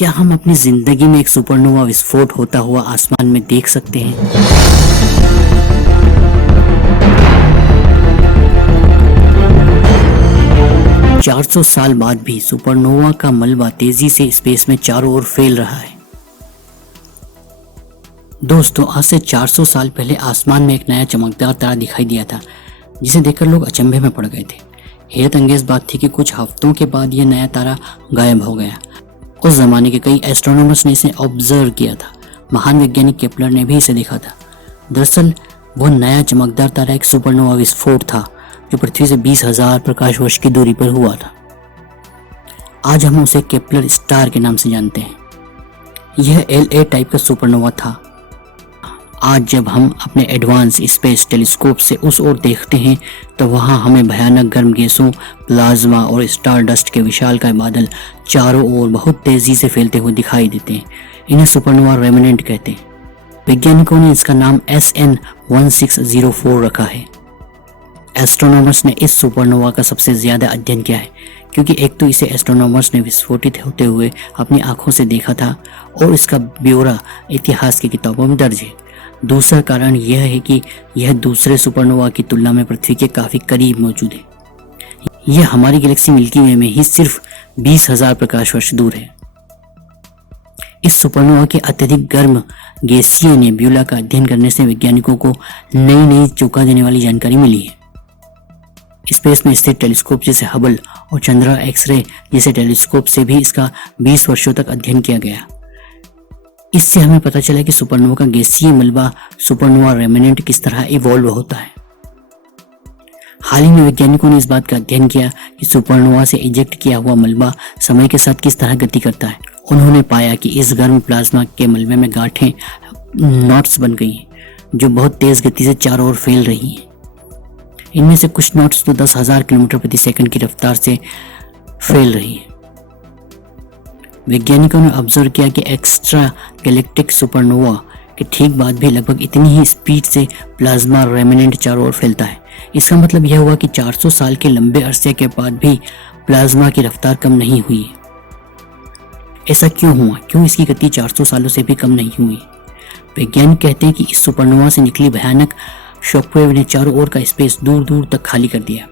क्या हम अपनी जिंदगी में एक सुपरनोवा विस्फोट होता हुआ आसमान में देख सकते हैं? चार 400 साल बाद भी सुपरनोवा का मलबा तेजी से स्पेस में चारों ओर फैल रहा है। दोस्तों, आज से 400 साल पहले आसमान में एक नया चमकदार तारा दिखाई दिया था, जिसे देखकर लोग अचंभे में पड़ गए थे। हैरत अंगेज बात थी कि कुछ हफ्तों के बाद यह नया तारा गायब हो गया। उस जमाने के कई एस्ट्रोनॉमर्स ने इसे ऑब्जर्व किया था। महान वैज्ञानिक केपलर ने भी इसे देखा था। दरअसल वो नया चमकदार तारा एक सुपरनोवा विस्फोट था, जो पृथ्वी से 20,000 प्रकाश वर्ष की दूरी पर हुआ था। आज हम उसे केपलर स्टार के नाम से जानते हैं। यह LA टाइप का सुपरनोवा था। आज जब हम अपने एडवांस स्पेस टेलीस्कोप से उस ओर देखते हैं तो वहां हमें भयानक गर्म गैसों, प्लाज्मा और स्टार डस्ट के विशालकाय बादल चारों ओर बहुत तेजी से फैलते हुए दिखाई देते हैं। इन्हें सुपरनोवा रेमिनेंट कहते हैं। वैज्ञानिकों ने इसका नाम SN1604 रखा है। एस्ट्रोनॉमर्स ने इस सुपरनोवा का सबसे ज्यादा अध्ययन किया है, क्योंकि एक तो इसे एस्ट्रोनॉमर्स ने विस्फोटित होते हुए अपनी आंखों से देखा था और इसका ब्यौरा इतिहास की किताबों में दर्ज है। दूसरा कारण यह है कि यह दूसरे सुपरनोवा की तुलना में पृथ्वी के काफी करीब मौजूद है। यह हमारी गैलेक्सी मिल्की वे में ही सिर्फ 20,000 प्रकाश वर्ष दूर है। इस सुपरनोवा के अत्यधिक गर्म गैसीय नेबुला का अध्ययन करने से वैज्ञानिकों को नई नई चौंका देने वाली जानकारी मिली है। स्पेस में स्थित टेलीस्कोप जैसे हबल और चंद्रा एक्सरे जैसे टेलीस्कोप से भी इसका 20 वर्षों तक अध्ययन किया गया। इससे हमें पता चला कि सुपरनोवा का गैसीय मलबा सुपरनोवा रेमिनेंट किस तरह इवॉल्व होता है। हाल ही में वैज्ञानिकों ने इस बात का अध्ययन किया कि सुपरनोवा से इजेक्ट किया हुआ मलबा समय के साथ किस तरह गति करता है। उन्होंने पाया कि इस गर्म प्लाज्मा के मलबे में गांठें, नॉट्स बन गई हैं, जो बहुत तेज गति से चारों ओर फैल रही हैं। इनमें से कुछ नॉट्स तो 10,000 किलोमीटर प्रति सेकंड की रफ्तार से फैल रही है। वैज्ञानिकों ने ऑब्जर्व किया कि एक्स्ट्रा गैलेक्टिक सुपरनोवा के ठीक बाद भी लगभग इतनी ही स्पीड से प्लाज्मा रेमिनेंट चारों ओर फैलता है। इसका मतलब यह हुआ कि 400 साल के लंबे अरसे के बाद भी प्लाज्मा की रफ्तार कम नहीं हुई। ऐसा क्यों हुआ? क्यों इसकी गति 400 सालों से भी कम नहीं हुई? वैज्ञानिक कहते हैं कि इस सुपरनोवा से निकली भयानक शॉकवेव ने चारों ओर का स्पेस दूर दूर तक खाली कर दिया।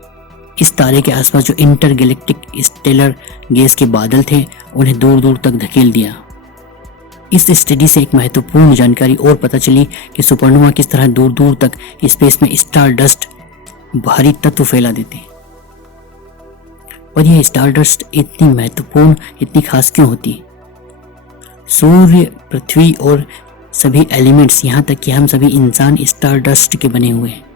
इस तारे के आसपास जो इंटरगैलेक्टिक स्टेलर गैस के बादल थे, उन्हें दूर दूर तक धकेल दिया। इस स्टडी से एक महत्वपूर्ण जानकारी और पता चली कि सुपरनोवा किस तरह दूर दूर तक स्पेस में स्टार डस्ट, भारी तत्व फैला देते हैं। और यह स्टार डस्ट इतनी महत्वपूर्ण, इतनी खास क्यों होती है? सूर्य, पृथ्वी और सभी एलिमेंट्स, यहाँ तक कि हम सभी इंसान स्टार डस्ट के बने हुए हैं।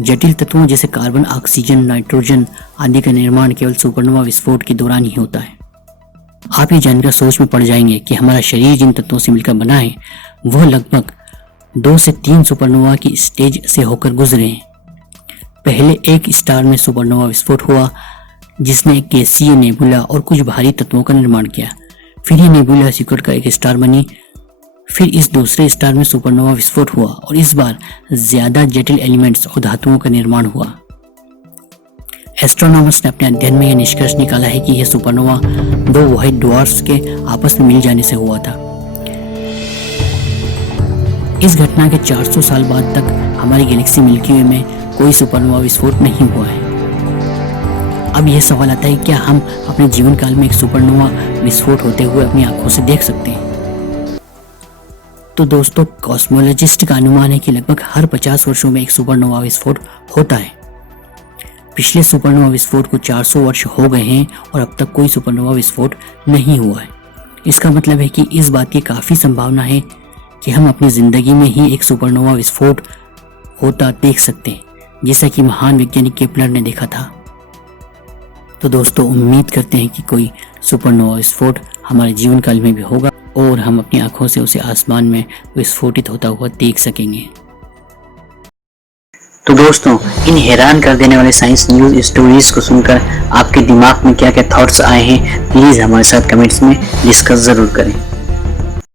जटिल तत्वों जैसे कार्बन, ऑक्सीजन, नाइट्रोजन आदि का निर्माण केवल सुपरनोवा विस्फोट के दौरान ही होता है। आप ये जानकर सोच में पड़ जाएंगे कि हमारा शरीर जिन तत्वों से मिलकर बना है, वह लगभग 2 से 3 सुपरनोवा की स्टेज से होकर गुजरे हैं। पहले एक स्टार में सुपरनोवा विस्फोट हुआ, जिसने एक गैसीय नेबुला और कुछ भारी तत्वों का निर्माण किया। फिर यह नेबुला सिकुड़ कर एक स्टार बनी। फिर इस दूसरे स्टार में सुपरनोवा विस्फोट हुआ और इस बार ज्यादा जटिल एलिमेंट्स और धातुओं का निर्माण हुआ। एस्ट्रोनॉमर्स ने अपने अध्ययन में यह निष्कर्ष निकाला है कि यह सुपरनोवा 2 व्हाइट ड्वार्फ्स के आपस में मिल जाने से हुआ था। इस घटना के 400 साल बाद तक हमारी गैलेक्सी मिल्की वे में कोई सुपरनोवा विस्फोट नहीं हुआ है। अब यह सवाल आता है, क्या हम अपने जीवन काल में एक सुपरनोवा विस्फोट होते हुए अपनी आंखों से देख सकते हैं? तो दोस्तों, कॉस्मोलॉजिस्ट का अनुमान है कि लगभग हर 50 वर्षों में एक सुपरनोवा विस्फोट होता है। पिछले सुपरनोवा विस्फोट को 400 वर्ष हो गए हैं और अब तक कोई सुपरनोवा विस्फोट नहीं हुआ है। इसका मतलब है कि इस बात की काफी संभावना है कि हम अपनी जिंदगी में ही एक सुपरनोवा विस्फोट होता देख सकते हैं, जैसा कि महान वैज्ञानिक केपलर ने देखा था। तो दोस्तों, उम्मीद करते हैं कि कोई सुपरनोवा विस्फोट हमारे जीवन काल में भी होगा और हम अपनी आंखों से उसे आसमान में विस्फोटित होता हुआ देख सकेंगे। तो दोस्तों, इन हैरान कर देने वाले साइंस न्यूज स्टोरीज को सुनकर आपके दिमाग में क्या क्या थॉट्स आए हैं, प्लीज हमारे साथ कमेंट्स में डिस्कस जरूर करें।